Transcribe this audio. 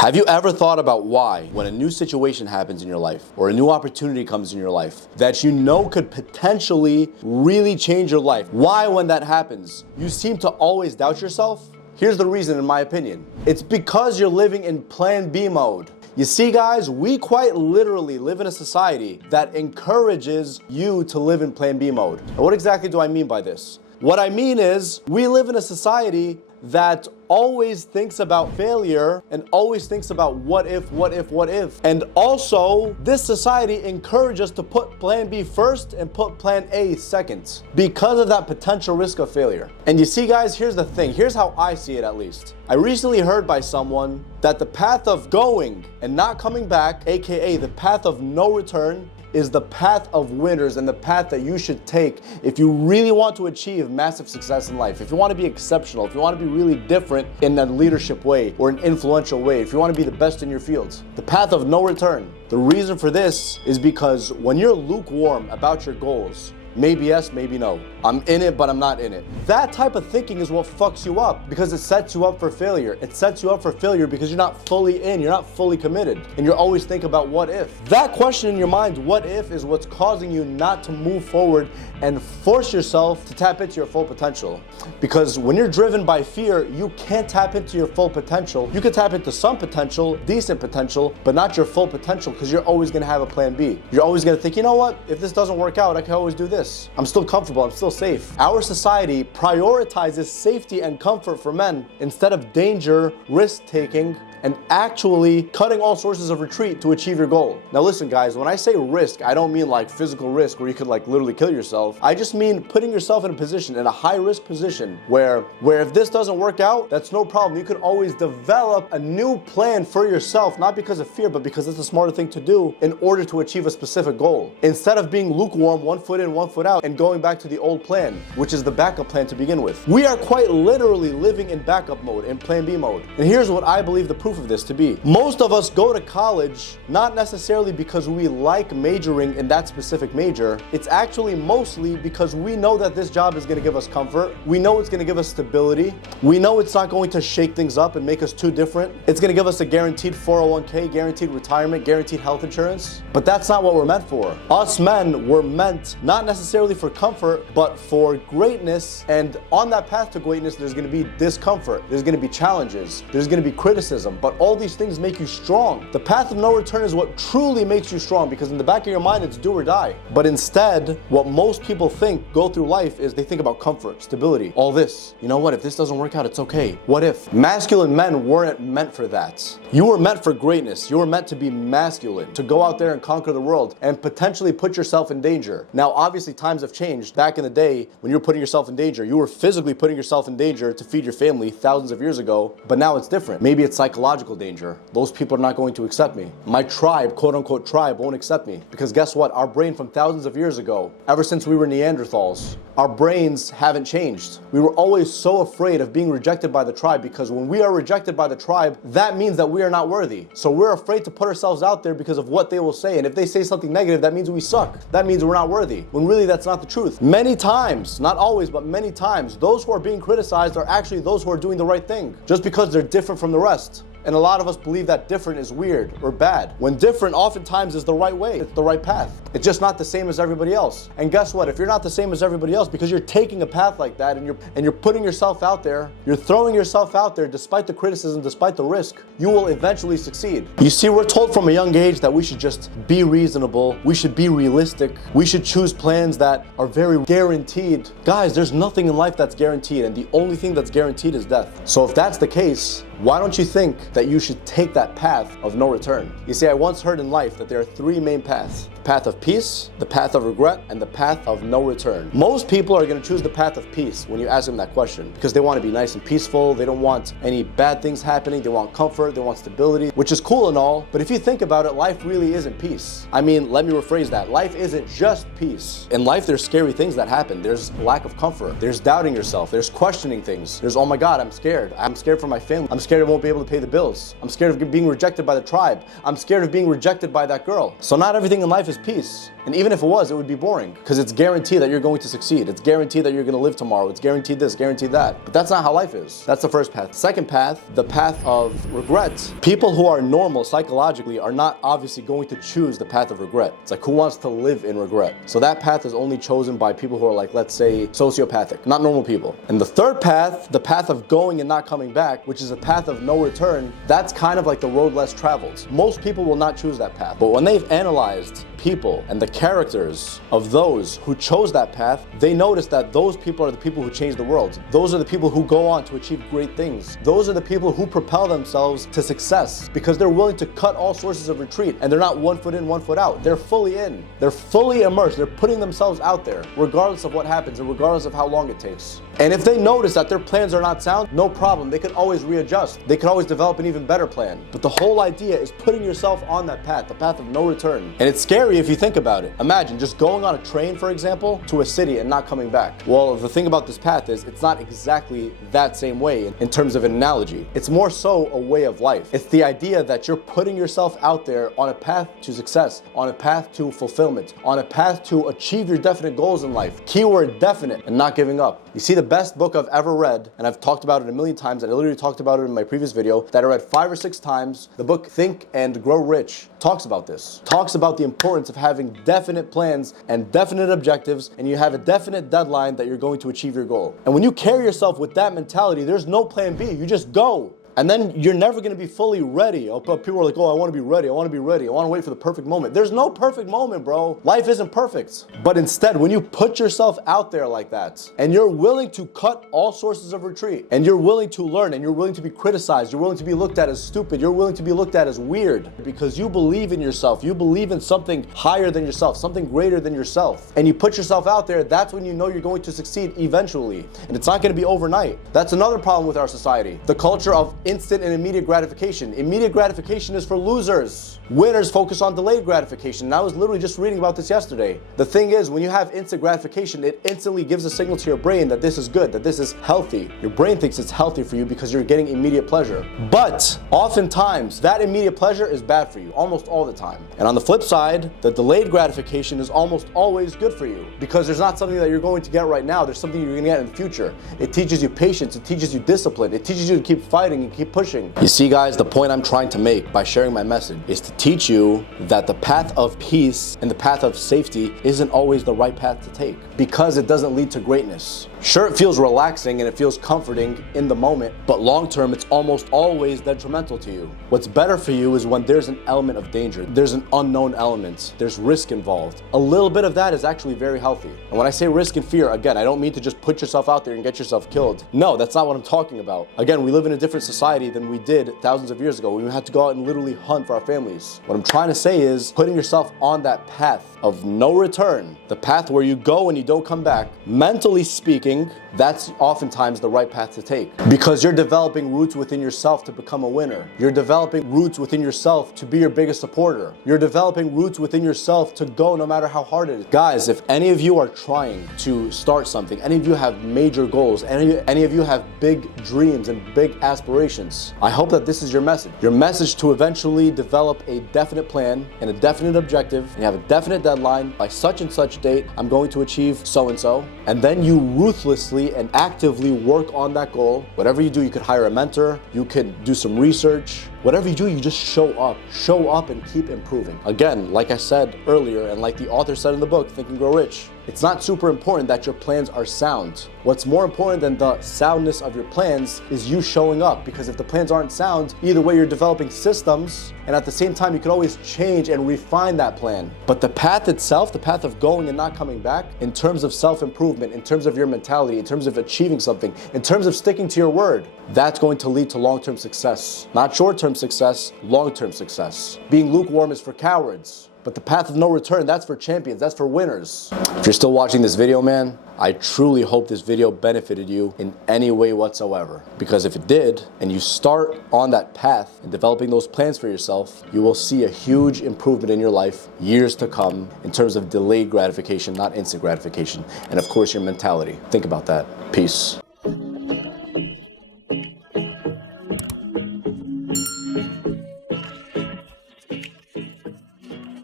Have you ever thought about why, when a new situation happens in your life or a new opportunity comes in your life that you know could potentially really change your life, why when that happens, you seem to always doubt yourself? Here's the reason, in my opinion. It's because you're living in plan B mode. You see, guys, we quite literally live in a society that encourages you to live in plan B mode. And what exactly do I mean by this? What I mean is, we live in a society that always thinks about failure and always thinks about what if. And also, this society encourages us to put plan B first and put plan A second because of that potential risk of failure. And you see, guys, here's the thing. Here's how I see it, at least. I recently heard by someone that the path of going and not coming back, aka the path of no return, is the path of winners and the path that you should take if you really want to achieve massive success in life. If you want to be exceptional, if you want to be really different in a leadership way or an influential way, if you want to be the best in your fields. The path of no return. The reason for this is because when you're lukewarm about your goals, maybe yes, maybe no. I'm in it, but I'm not in it. That type of thinking is what fucks you up because it sets you up for failure. It sets you up for failure because you're not fully in, you're not fully committed, and you're always thinking about what if. That question in your mind, what if, is what's causing you not to move forward and force yourself to tap into your full potential. Because when you're driven by fear, you can't tap into your full potential. You can tap into some potential, decent potential, but not your full potential because you're always gonna have a plan B. You're always gonna think, you know what, if this doesn't work out, I can always do this. I'm still comfortable, I'm still safe. Our society prioritizes safety and comfort for men instead of danger, risk-taking, and actually cutting all sources of retreat to achieve your goal. Now listen, guys, when I say risk, I don't mean like physical risk where you could like literally kill yourself. I just mean putting yourself in a position, in a high risk position where if this doesn't work out, that's no problem. You could always develop a new plan for yourself, not because of fear, but because it's a smarter thing to do in order to achieve a specific goal. Instead of being lukewarm, 1 foot in, 1 foot out, and going back to the old plan, which is the backup plan to begin with. We are quite literally living in backup mode, in plan B mode. And here's what I believe the proof of this to be. Most of us go to college not necessarily because we like majoring in that specific major. It's actually mostly because we know that this job is going to give us comfort. We know it's going to give us stability. We know it's not going to shake things up and make us too different. It's going to give us a guaranteed 401k, guaranteed retirement, guaranteed health insurance. But that's not what we're meant for. Us men were meant not necessarily for comfort, but for greatness. And on that path to greatness, there's going to be discomfort. There's going to be challenges. There's going to be criticism. But all these things make you strong. The path of no return is what truly makes you strong because in the back of your mind, it's do or die. But instead, what most people think go through life is they think about comfort, stability, all this. You know what? If this doesn't work out, it's okay. What if? Masculine men weren't meant for that. You were meant for greatness. You were meant to be masculine, to go out there and conquer the world and potentially put yourself in danger. Now, obviously, times have changed. Back in the day, when you were putting yourself in danger, you were physically putting yourself in danger to feed your family thousands of years ago. But now it's different. Maybe it's psychological danger. Those people are not going to accept me. My tribe, quote unquote tribe, won't accept me. Because guess what? Our brain from thousands of years ago, ever since we were Neanderthals, our brains haven't changed. We were always so afraid of being rejected by the tribe because when we are rejected by the tribe, that means that we are not worthy. So we're afraid to put ourselves out there because of what they will say. And if they say something negative, that means we suck. That means we're not worthy. When really that's not the truth. Many times, not always, but many times, those who are being criticized are actually those who are doing the right thing. Just because they're different from the rest. And a lot of us believe that different is weird or bad. When different oftentimes is the right way. It's the right path. It's just not the same as everybody else. And guess what? If you're not the same as everybody else because you're taking a path like that and you're putting yourself out there, you're throwing yourself out there despite the criticism, despite the risk, you will eventually succeed. You see, we're told from a young age that we should just be reasonable. We should be realistic. We should choose plans that are very guaranteed. Guys, there's nothing in life that's guaranteed, and the only thing that's guaranteed is death. So if that's the case, why don't you think that you should take that path of no return? You see, I once heard in life that there are 3 main paths. The path of peace, the path of regret, and the path of no return. Most people are going to choose the path of peace when you ask them that question because they want to be nice and peaceful. They don't want any bad things happening. They want comfort. They want stability, which is cool and all. But if you think about it, life really isn't peace. I mean, let me rephrase that. Life isn't just peace. In life, there's scary things that happen. There's lack of comfort. There's doubting yourself. There's questioning things. There's, oh my God, I'm scared. I'm scared for my family. I'm scared scared I won't be able to pay the bills. I'm scared of being rejected by the tribe. I'm scared of being rejected by that girl. So not everything in life is peace. And even if it was, it would be boring, because it's guaranteed that you're going to succeed. It's guaranteed that you're going to live tomorrow. It's guaranteed this, guaranteed that. But that's not how life is. That's the first path. Second path, the path of regret. People who are normal psychologically are not obviously going to choose the path of regret. It's like, who wants to live in regret? So that path is only chosen by people who are like, let's say, sociopathic, not normal people. And the third path, the path of going and not coming back, which is a path of no return, that's kind of like the road less traveled. Most people will not choose that path. But when they've analyzed people and the characters of those who chose that path, they notice that those people are the people who change the world. Those are the people who go on to achieve great things. Those are the people who propel themselves to success, because they're willing to cut all sources of retreat, and they're not 1 foot in, 1 foot out. They're fully in. They're fully immersed. They're putting themselves out there, regardless of what happens and regardless of how long it takes. And if they notice that their plans are not sound, no problem. They can always readjust. They can always develop an even better plan. But the whole idea is putting yourself on that path, the path of no return. And it's scary if you think about it. Imagine just going on a train, for example, to a city and not coming back. Well, the thing about this path is it's not exactly that same way in terms of an analogy. It's more so a way of life. It's the idea that you're putting yourself out there on a path to success, on a path to fulfillment, on a path to achieve your definite goals in life. Keyword definite, and not giving up. You see, the best book I've ever read, and I've talked about it a million times, and I literally talked about it in my previous video that I read 5 or 6 times, the book Think and Grow Rich, talks about this. Talks about the importance of having definite plans and definite objectives, and you have a definite deadline that you're going to achieve your goal. And when you carry yourself with that mentality, there's no plan B. You just go. And then you're never going to be fully ready. People are like, oh, I want to be ready. I want to be ready. I want to wait for the perfect moment. There's no perfect moment, bro. Life isn't perfect. But instead, when you put yourself out there like that, and you're willing to cut all sources of retreat, and you're willing to learn, and you're willing to be criticized, you're willing to be looked at as stupid, you're willing to be looked at as weird, because you believe in yourself. You believe in something higher than yourself, something greater than yourself. And you put yourself out there, that's when you know you're going to succeed eventually. And it's not going to be overnight. That's another problem with our society. The culture of instant and immediate gratification. Immediate gratification is for losers. Winners focus on delayed gratification. And I was literally just reading about this yesterday. The thing is, when you have instant gratification, it instantly gives a signal to your brain that this is good, that this is healthy. Your brain thinks it's healthy for you because you're getting immediate pleasure. But oftentimes, that immediate pleasure is bad for you, almost all the time. And on the flip side, the delayed gratification is almost always good for you, because there's not something that you're going to get right now. There's something you're going to get in the future. It teaches you patience. It teaches you discipline. It teaches you to keep fighting and keep pushing. You see, guys, the point I'm trying to make by sharing my message is to teach you that the path of peace and the path of safety isn't always the right path to take, because it doesn't lead to greatness. Sure, it feels relaxing and it feels comforting in the moment, but long term, it's almost always detrimental to you. What's better for you is when there's an element of danger, there's an unknown element, there's risk involved. A little bit of that is actually very healthy. And when I say risk and fear, again, I don't mean to just put yourself out there and get yourself killed. No, that's not what I'm talking about. Again, we live in a different society than we did thousands of years ago. We had to go out and literally hunt for our families. What I'm trying to say is putting yourself on that path of no return, the path where you go and you don't come back. Mentally speaking, that's oftentimes the right path to take, because you're developing roots within yourself to become a winner. You're developing roots within yourself to be your biggest supporter. You're developing roots within yourself to go no matter how hard it is. Guys, if any of you are trying to start something, any of you have major goals, any of you have big dreams and big aspirations, I hope that this is your message. Your message to eventually develop a definite plan and a definite objective, and you have a definite deadline. By such and such date, I'm going to achieve so-and-so. And then you ruthlessly and actively work on that goal. Whatever you do, you could hire a mentor, you could do some research. Whatever you do, you just show up and keep improving. Again, like I said earlier, and like the author said in the book, Think and Grow Rich, it's not super important that your plans are sound. What's more important than the soundness of your plans is you showing up, because if the plans aren't sound, either way you're developing systems, and at the same time you can always change and refine that plan. But the path itself, the path of going and not coming back, in terms of self-improvement, in terms of your mentality, in terms of achieving something, in terms of sticking to your word, that's going to lead to long-term success. Not short-term success, long-term success. Being lukewarm is for cowards. But the path of no return, that's for champions, that's for winners. If you're still watching this video, man, I truly hope this video benefited you in any way whatsoever. Because if it did, and you start on that path and developing those plans for yourself, you will see a huge improvement in your life, years to come, in terms of delayed gratification, not instant gratification. And of course, your mentality. Think about that. Peace.